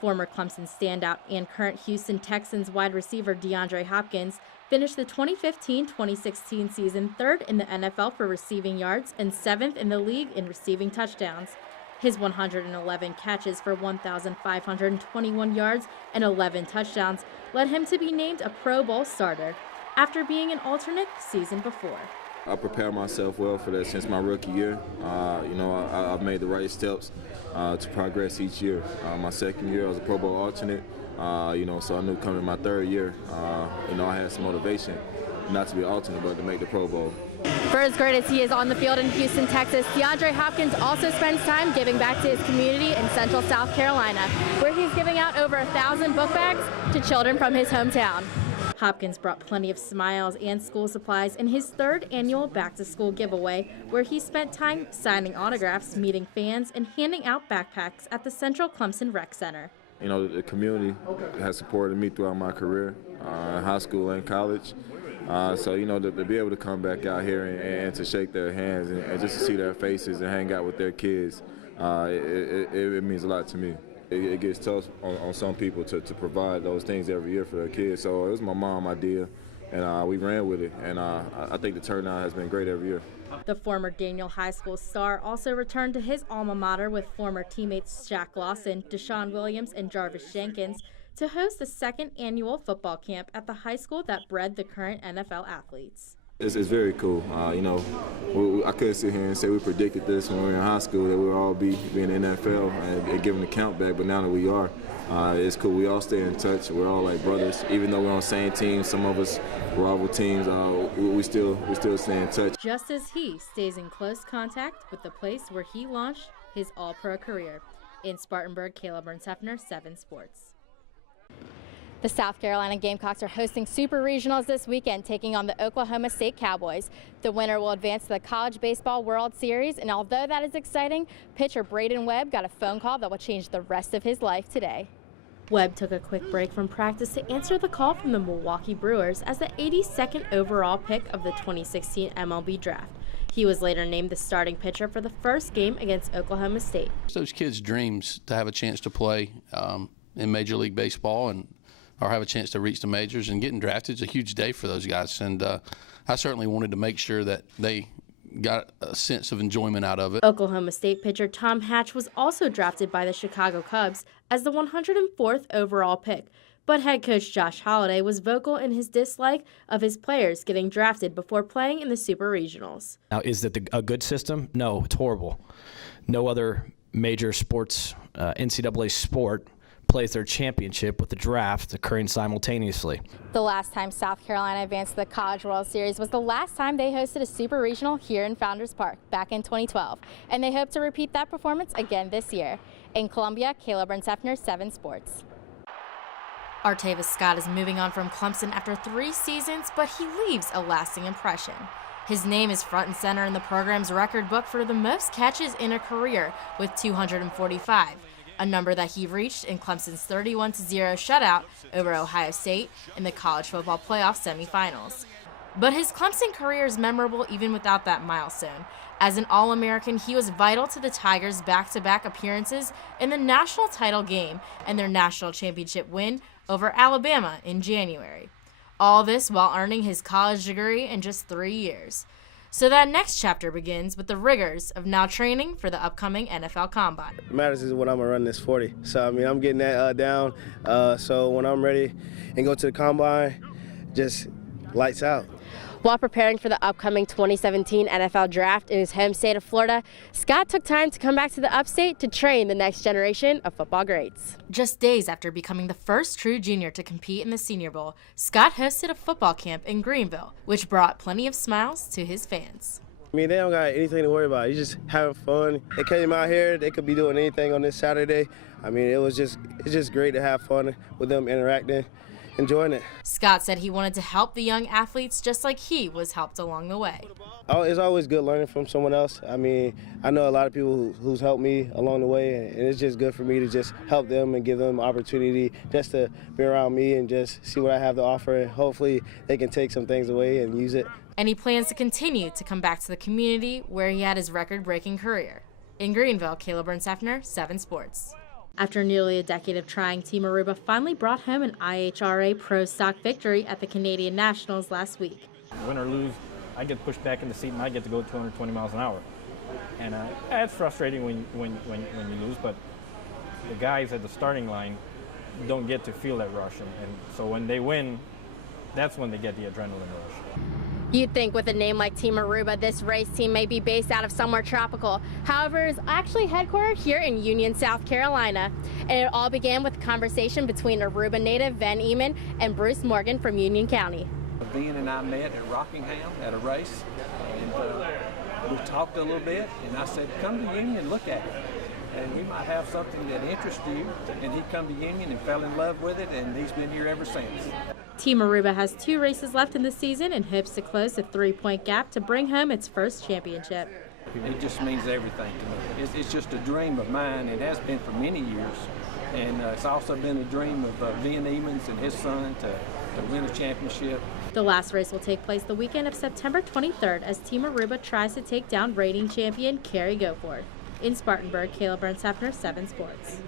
Former Clemson standout and current Houston Texans wide receiver DeAndre Hopkins finished the 2015-2016 season third in the NFL for receiving yards and seventh in the league in receiving touchdowns. His 111 catches for 1,521 yards and 11 touchdowns led him to be named a Pro Bowl starter after being an alternate the season before. I prepared myself well for that since my rookie year. I've made the right steps to progress each year. My second year, I was a Pro Bowl alternate, so I knew coming my third year, I had some motivation not to be alternate, but to make the Pro Bowl. For as great as he is on the field in Houston, Texas, DeAndre Hopkins also spends time giving back to his community in Central South Carolina, where he's giving out over 1,000 book bags to children from his hometown. Hopkins brought plenty of smiles and school supplies in his third annual back-to-school giveaway, where he spent time signing autographs, meeting fans, and handing out backpacks at the Central Clemson Rec Center. The community has supported me throughout my career, high school and college. To be able to come back out here and to shake their hands and just to see their faces and hang out with their kids, it means a lot to me. It gets tough on some people to provide those things every year for their kids. So it was my mom's idea, and we ran with it. And I think the turnout has been great every year. The former Daniel High School star also returned to his alma mater with former teammates Shaq Lawson, Deshaun Williams, and Jarvis Jenkins to host the second annual football camp at the high school that bred the current NFL athletes. It's very cool. I could sit here and say we predicted this when we were in high school, that we would all be in the NFL and giving the count back, but now that we are, it's cool. We all stay in touch. We're all like brothers. Even though we're on the same team, some of us rival teams, we still stay in touch. Just as he stays in close contact with the place where he launched his all-pro career. In Spartanburg, Kaila Burns-Heffner, 7 Sports. The South Carolina Gamecocks are hosting Super Regionals this weekend, taking on the Oklahoma State Cowboys. The winner will advance to the College Baseball World Series, and although that is exciting, pitcher Braden Webb got a phone call that will change the rest of his life today. Webb took a quick break from practice to answer the call from the Milwaukee Brewers as the 82nd overall pick of the 2016 MLB Draft. He was later named the starting pitcher for the first game against Oklahoma State. It's those kids' dreams to have a chance to play in Major League Baseball or have a chance to reach the majors, and getting drafted is a huge day for those guys. And I certainly wanted to make sure that they got a sense of enjoyment out of it. Oklahoma State pitcher Tom Hatch was also drafted by the Chicago Cubs as the 104th overall pick, but head coach Josh Holliday was vocal in his dislike of his players getting drafted before playing in the Super Regionals. Now, is that a good system? No, it's horrible. No other major sports, NCAA sport, plays their championship with the draft occurring simultaneously. The last time South Carolina advanced to the College World Series was the last time they hosted a Super Regional here in Founders Park back in 2012, and they hope to repeat that performance again this year. In Columbia, Kaila Burns-Heffner, 7 Sports. Artavis Scott is moving on from Clemson after 3 seasons, but he leaves a lasting impression. His name is front and center in the program's record book for the most catches in a career with 245. A number that he reached in Clemson's 31-0 shutout over Ohio State in the college football playoff semifinals. But his Clemson career is memorable even without that milestone. As an All-American, he was vital to the Tigers' back-to-back appearances in the national title game and their national championship win over Alabama in January. All this while earning his college degree in just 3 years. So that next chapter begins with the rigors of now training for the upcoming NFL Combine. What matters is when I'm going to run this 40. So, I'm getting that down. So when I'm ready and go to the Combine, just lights out. While preparing for the upcoming 2017 NFL Draft in his home state of Florida, Scott took time to come back to the upstate to train the next generation of football greats. Just days after becoming the first true junior to compete in the Senior Bowl, Scott hosted a football camp in Greenville, which brought plenty of smiles to his fans. They don't got anything to worry about. You're just having fun. They came out here. They could be doing anything on this Saturday. It's just great to have fun with them interacting. Enjoying it. Scott said he wanted to help the young athletes just like he was helped along the way. It's always good learning from someone else. I know a lot of people who's helped me along the way, and it's just good for me to just help them and give them opportunity just to be around me and just see what I have to offer, and hopefully they can take some things away and use it. And he plans to continue to come back to the community where he had his record-breaking career. In Greenville, Kaila Burns-Heffner, 7 Sports. After nearly a decade of trying, Team Aruba finally brought home an IHRA Pro Stock victory at the Canadian Nationals last week. Win or lose, I get pushed back in the seat and I get to go 220 miles an hour. And it's frustrating when you lose, but the guys at the starting line don't get to feel that rush. And so when they win, that's when they get the adrenaline rush. You'd think with a name like Team Aruba, this race team may be based out of somewhere tropical. However, it's actually headquartered here in Union, South Carolina. And it all began with a conversation between Aruba native Van Eman and Bruce Morgan from Union County. Van and I met at Rockingham at a race, and we talked a little bit, and I said, come to Union and look at it. And we might have something that interests you. And he come to Union and fell in love with it, and he's been here ever since. Team Aruba has 2 races left in the season and hopes to close the 3-point gap to bring home its first championship. It just means everything to me. It's just a dream of mine. It has been for many years. And it's also been a dream of Van Emans and his son to win a championship. The last race will take place the weekend of September 23rd as Team Aruba tries to take down reigning champion Kerry Goforth. In Spartanburg, Kaila Burns-Heffner, 7 Sports.